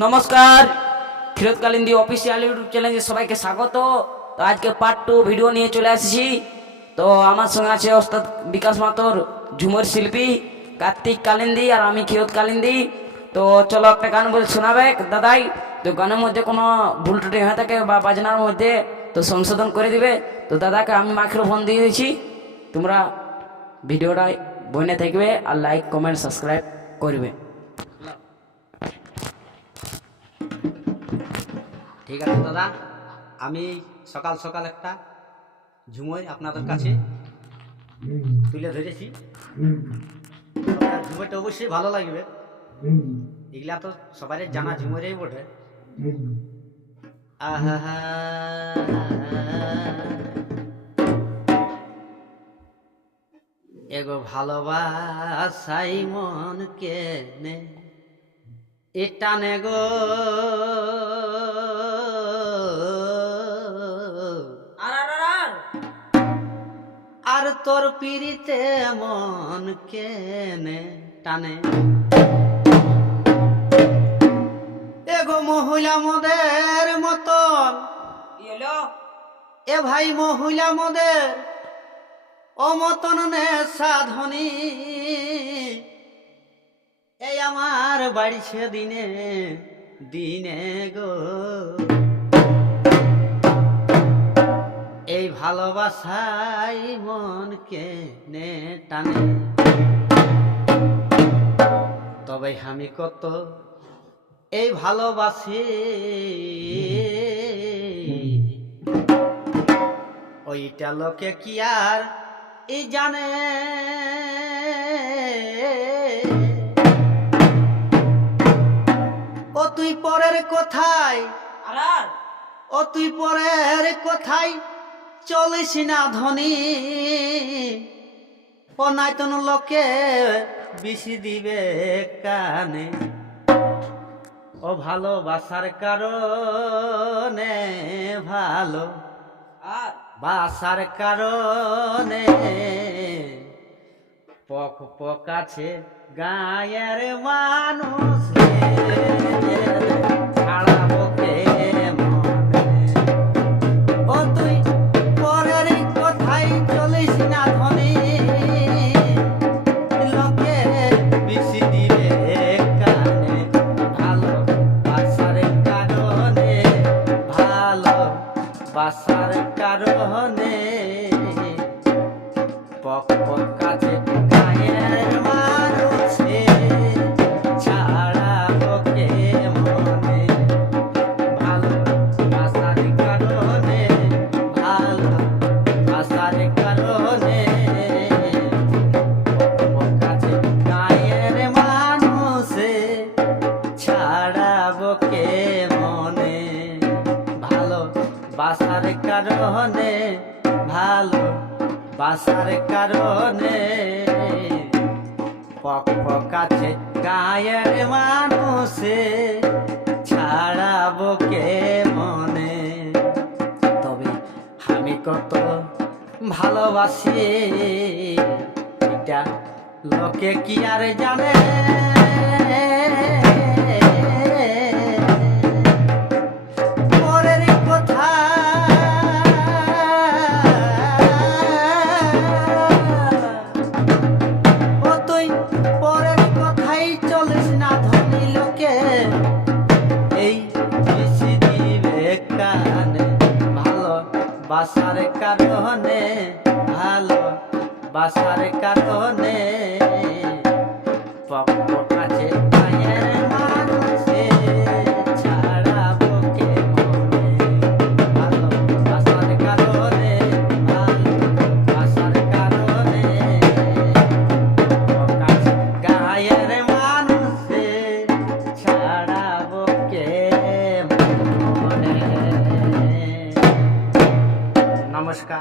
নমস্কার, Kshirod Kalindi official YouTube চ্যানেলে সবাইকে স্বাগত। তো আজকে পার্ট 2 ভিডিও নিয়ে চলে আসছি। তো আমার সঙ্গে আছে ওস্তাদ বিকাশ মাতর, ঝুমুর শিল্পী কার্তিক কালিন্দী, আর আমি ক্ষীরোদ কালিন্দী। তো চলো একটা গান বলে শোনাবে দাদাই। তো গানের মধ্যে কোনো ভুল ত্রুটি হয়ে থাকে বা বাজনার মধ্যে তো সংশোধন করে দিবে। তো দাদাকে আমি মাইক্রোফোন দিয়ে দিয়েছি, তোমরা ভিডিওটাই বনে থাকবে আর লাইক কমেন্ট সাবস্ক্রাইব করবে। ঠিক আছে দাদা, আমি সকাল সকাল একটা ঝুমই আপনাদের কাছে তুলে ধরেছি। ঝুমইটা অবশ্যই ভালো লাগবে, এগুলা তো সবাই জানা ঝুমরেই বটে। আহা এগো ভালোবাসাই মন কেনে এটা নে গো আর তোর পিড়িতে মন কেনে টানে এগো মহিলা মোদের মতন এ ভাই মহিলা মোদের ও মতন নে সাধনী এই আমার বাড়িছে দিনে দিনে গো এই ভালোবাসাই মনকে নে টানে তবে আমি কত এই ভালোবাসি ওইটা লোকে কি আর এই জানে ও তুই পরের কোথায় ও তুই পরের কোথায় চলিস না ধনী ও নাইতন লোকে বিশি দিবে কানে ও ভালোবাসার কারণে ভালো বাসার কারণে পক পক আছে গায়ের মানুষ ছাড়াবো কে মনে ও তুই পরের কোথায় চলিস না ধনী লোকে বেশি দিবে কানে ভালো বাসার কারণে ভালো বাসার কারণে পক পক কাছে গায়ের মানুষে ছাড়াবো কে মনে ভালো বাসার কারণে ভালো বাসার কারণে পক পক কাছে গায়ের মানুষে ছাড়াবো কে মনে ভালো বাসার কারণে ভালো বাসার কারণে পক পক আছে গায়ের মানুষে ছাড়াবো কে মনে তবে আমি কত ভালোবাসি এটা লোকে কি আর জানে পরের কথা ও তুই পরের কথাই চলিস না ধনী লোকে এই বেশি দিবে কানে ভালো বাসার কারণে ভালো বাসার কারণে পক পক